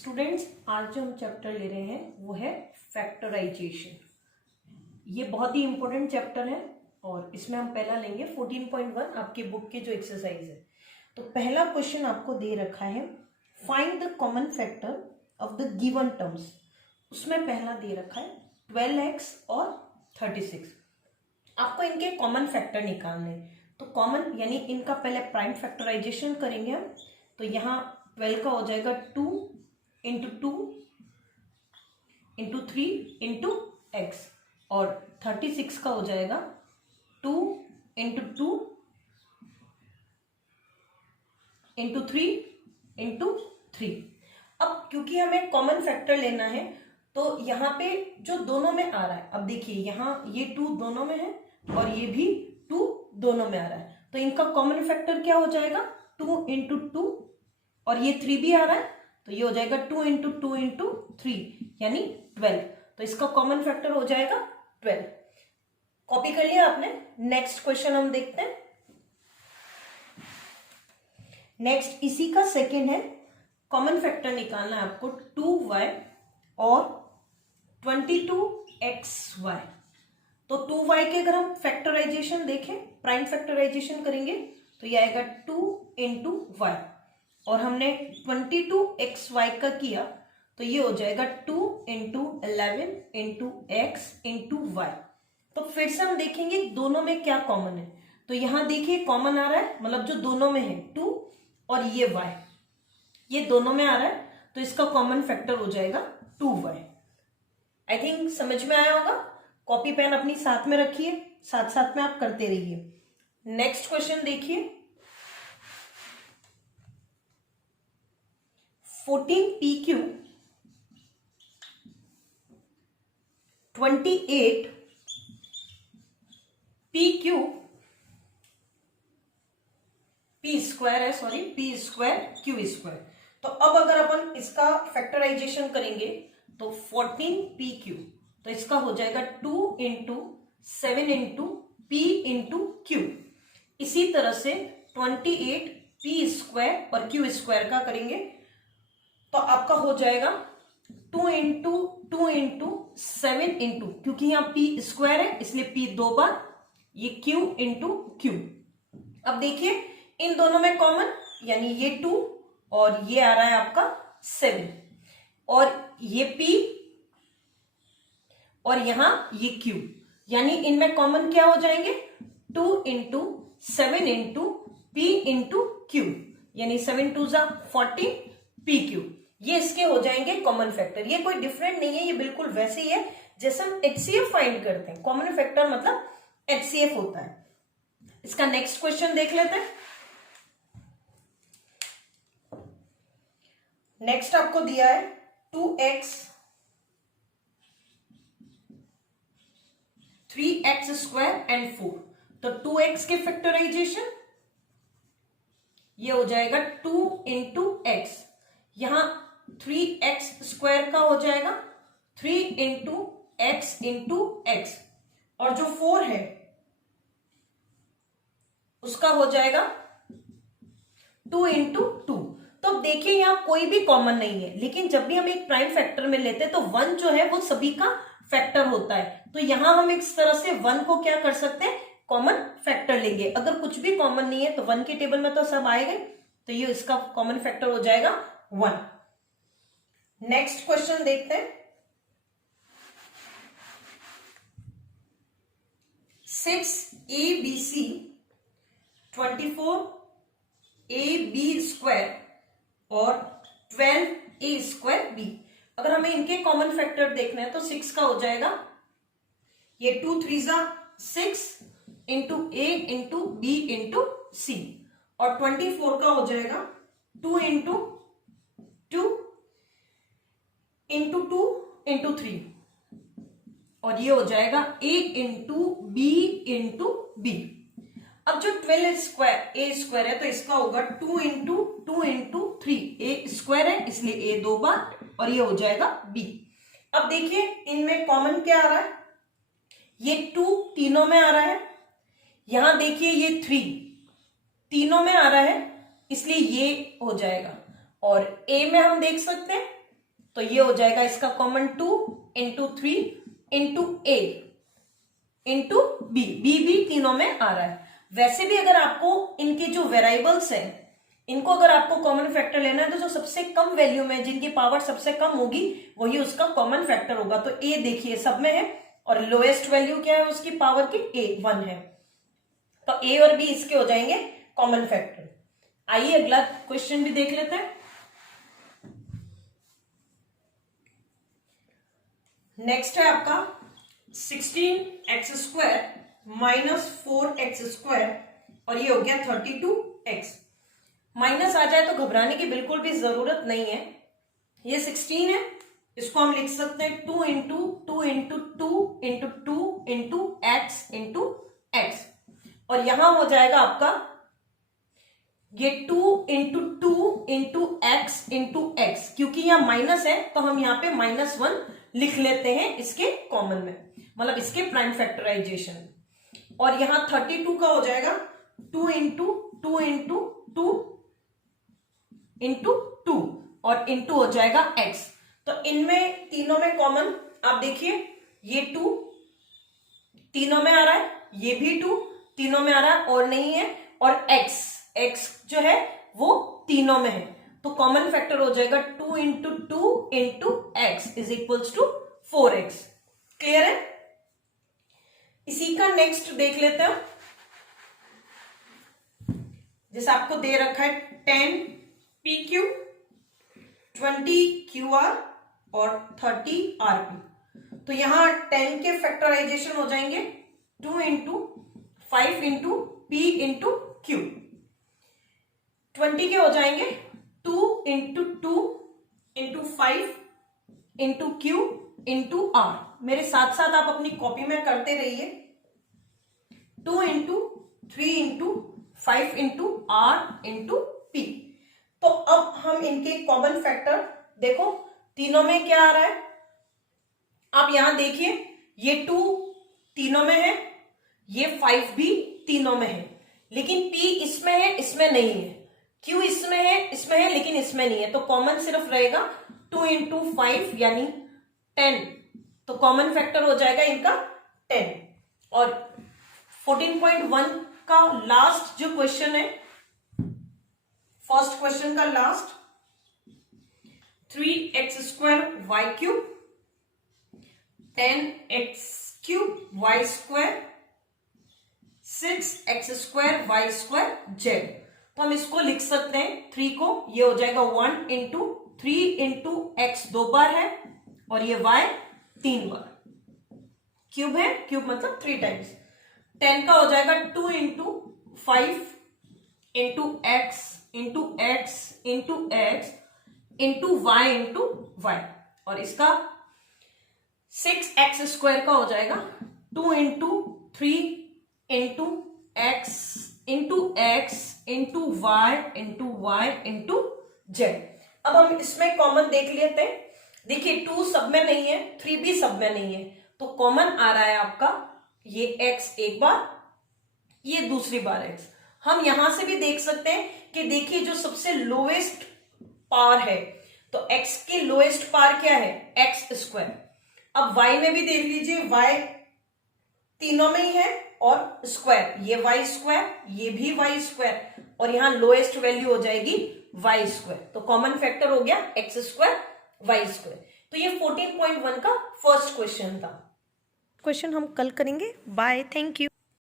Students, आज जो हम चैप्टर ले रहे हैं वो है फैक्टराइजेशन। ये बहुत ही इंपॉर्टेंट चैप्टर है और इसमें हम पहला लेंगे 14.1 आपके बुक के जो एक्सरसाइज है। तो पहला क्वेश्चन आपको दे रखा है, find the common factor of the given terms. उसमें पहला दे रखा है 12x और 36। आपको इनके कॉमन फैक्टर निकालने। तो कॉमन यानी इनका पहले प्राइम फैक्टराइजेशन करेंगे हम। तो यहाँ 12 का हो जाएगा 2 इंटू 2 इंटू 3 इंटू एक्स, और 36 का हो जाएगा 2 इंटू 2 इंटू 3 इंटू 3। अब क्योंकि हमें कॉमन फैक्टर लेना है तो यहाँ पे जो दोनों में आ रहा है, अब देखिए यहाँ ये 2 दोनों में है और ये भी 2 दोनों में आ रहा है, तो इनका कॉमन फैक्टर क्या हो जाएगा 2 इंटू 2, और ये 3 भी आ रहा है तो ये हो जाएगा 2 इंटू 2 इंटू 3 यानी 12। तो इसका कॉमन फैक्टर हो जाएगा 12। कॉपी कर लिया आपने। नेक्स्ट क्वेश्चन हम देखते हैं। नेक्स्ट इसी का सेकेंड है, कॉमन फैक्टर निकालना है आपको 2y और 22xy। तो 2y के अगर हम फैक्टराइजेशन देखें, प्राइम फैक्टराइजेशन करेंगे तो ये आएगा 2 इंटू y, और हमने 22xy का किया तो ये हो जाएगा 2 into 11 into x into y. तो फिर से हम देखेंगे दोनों में क्या कॉमन है। तो यहां देखिए कॉमन आ रहा है, मतलब जो दोनों में है 2 और ये y, ये दोनों में आ रहा है तो इसका कॉमन फैक्टर हो जाएगा 2y। आई थिंक समझ में आया होगा। कॉपी पेन अपनी साथ में रखिए, साथ साथ में आप करते रहिए। नेक्स्ट क्वेश्चन देखिए, 14pq 28pq p स्क्वायर है, sorry p square q square. तो अब अगर अपन इसका फैक्टराइजेशन करेंगे तो 14pq, तो इसका हो जाएगा 2 into 7 into p into q। इसी तरह से 28p स्क्वायर और q स्क्वायर का करेंगे तो आपका हो जाएगा 2 इंटू 2 इंटू 7 इंटू, क्योंकि यहाँ p स्क्वायर है इसलिए p 2 बार, ये q इंटू q। अब देखिए इन दोनों में कॉमन यानी ये 2 और ये आ रहा है आपका 7, और ये p और यहां ये q, यानी इनमें कॉमन क्या हो जाएंगे 2 into 7 into p into q, यानी 7 2 जा 40 pq। ये इसके हो जाएंगे कॉमन फैक्टर। ये कोई डिफरेंट नहीं है, ये बिल्कुल वैसे ही है जैसे हम HCF फाइंड करते हैं। कॉमन फैक्टर मतलब HCF होता है। इसका नेक्स्ट क्वेश्चन देख लेते हैं। नेक्स्ट आपको दिया है 2x 3x स्क्वायर एंड 4। तो 2x के फैक्टराइजेशन ये हो जाएगा 2 इंटू एक्स, यहां 3x स्क्वायर का हो जाएगा 3 इंटू एक्स इंटू एक्स, और जो 4 है उसका हो जाएगा 2 इंटू 2। तो देखिए यहां कोई भी कॉमन नहीं है, लेकिन जब भी हम एक प्राइम फैक्टर में लेते हैं तो 1 जो है वो सभी का फैक्टर होता है। तो यहां हम इस तरह से 1 को क्या कर सकते हैं, कॉमन फैक्टर लेंगे। अगर कुछ भी कॉमन नहीं है तो 1 के टेबल में तो सब आएगा, तो ये इसका कॉमन फैक्टर हो जाएगा 1। नेक्स्ट क्वेश्चन देखते हैं। 6abc 24ab स्क्वायर और 12a स्क्वायर b। अगर हमें इनके कॉमन फैक्टर देखना है तो 6 का हो जाएगा ये 2 3 जा 6 into a into b into c, और 24 का हो जाएगा 2 इंटू 2 इंटू 2 इंटू 3, और ये हो जाएगा a into b into b। अब जो 12 स्क्वायर a स्क्वायर है तो इसका होगा 2 इंटू 2 इंटू 3, a स्क्वायर है इसलिए a 2 बार, और ये हो जाएगा b। अब देखिए इनमें कॉमन क्या आ रहा है, ये 2 तीनों में आ रहा है, यहां देखिए ये 3 तीनों में आ रहा है इसलिए ये हो जाएगा, और a में हम देख सकते हैं तो ये हो जाएगा इसका कॉमन 2 इंटू 3 इंटू ए इंटू बी, बी भी तीनों में आ रहा है। वैसे भी अगर आपको इनके जो वेरिएबल्स हैं इनको अगर आपको कॉमन फैक्टर लेना है तो जो सबसे कम वैल्यू में जिनकी पावर सबसे कम होगी वही उसका कॉमन फैक्टर होगा। तो ए देखिए सब में है और लोएस्ट वैल्यू क्या है उसकी पावर की, ए 1 है, तो ए और बी इसके हो जाएंगे कॉमन फैक्टर। आइए अगला क्वेश्चन भी देख लेते हैं। नेक्स्ट है आपका 16x² माइनस 4x² और ये हो गया 32x। माइनस आ जाए तो घबराने की बिल्कुल भी जरूरत नहीं है। ये 16 है, इसको हम लिख सकते हैं 2 into 2 into 2 into 2 into x into x, और यहां हो जाएगा आपका ये 2 into 2 into x into x, क्योंकि यहां माइनस है तो हम यहां पे -1 लिख लेते हैं इसके कॉमन में, मतलब इसके प्राइम फैक्टराइजेशन। और यहां 32 का हो जाएगा 2 इंटू 2 इंटू 2 इंटू 2 और इंटू हो जाएगा x। तो इनमें तीनों में कॉमन आप देखिए, ये 2 तीनों में आ रहा है, ये भी 2 तीनों में आ रहा है और नहीं है, और x जो है वो तीनों में है, तो कॉमन फैक्टर हो जाएगा 2 into 2 into x is equals to 4x। Clear है? इसी का नेक्स्ट देख लेते हैं। जैसे आपको दे रखा है 10 PQ, 20 QR और 30 RP, तो यहां 10 के फैक्टराइजेशन हो जाएंगे 2 into 5 into P into Q। 20 के हो जाएंगे 2 into 2 into 5 into Q into R। मेरे साथ साथ आप अपनी कॉपी में करते रहिए, 2 into 3 into 5 into R into P। तो अब हम इनके कॉमन फैक्टर देखो, तीनों में क्या आ रहा है, आप यहां देखिए, ये 2 तीनों में है, ये 5 भी तीनों में है, लेकिन P इसमें है इसमें नहीं है, Q इसमें है लेकिन इसमें नहीं है, तो कॉमन सिर्फ रहेगा 2 इंटू 5 यानी 10, तो कॉमन फैक्टर हो जाएगा इनका 10। और 14.1 का लास्ट जो क्वेश्चन है, फर्स्ट क्वेश्चन का last, 3x² y³ 10x³ y², 6x² y² z। तो हम इसको लिख सकते हैं 3 को, ये हो जाएगा 1 इंटू 3 इंटू एक्स 2 बार है और ये y 3 बार, क्यूब है, क्यूब मतलब 3 टाइम्स। 10 का हो जाएगा 2 into 5 into x into x into x into y into y, और इसका 6x² का हो जाएगा 2 into 3 into x into x into y into z. अब हम इसमें कॉमन देख लेते हैं। देखिए 2 सब में नहीं है, 3 भी सब में नहीं है, तो कॉमन आ रहा है आपका ये x एक बार, ये दूसरी बार x। हम यहां से भी देख सकते हैं कि देखिए जो सबसे लोएस्ट पावर है, तो x की लोएस्ट पावर क्या है, x²। अब y में भी देख लीजिए, y तीनों में ही है और स्क्वायर, ये y², ये भी y², और यहां लोएस्ट वैल्यू हो जाएगी y², तो कॉमन फैक्टर हो गया x² y²। तो ये 14.1 का फर्स्ट क्वेश्चन था। क्वेश्चन हम कल करेंगे। Bye, thank you.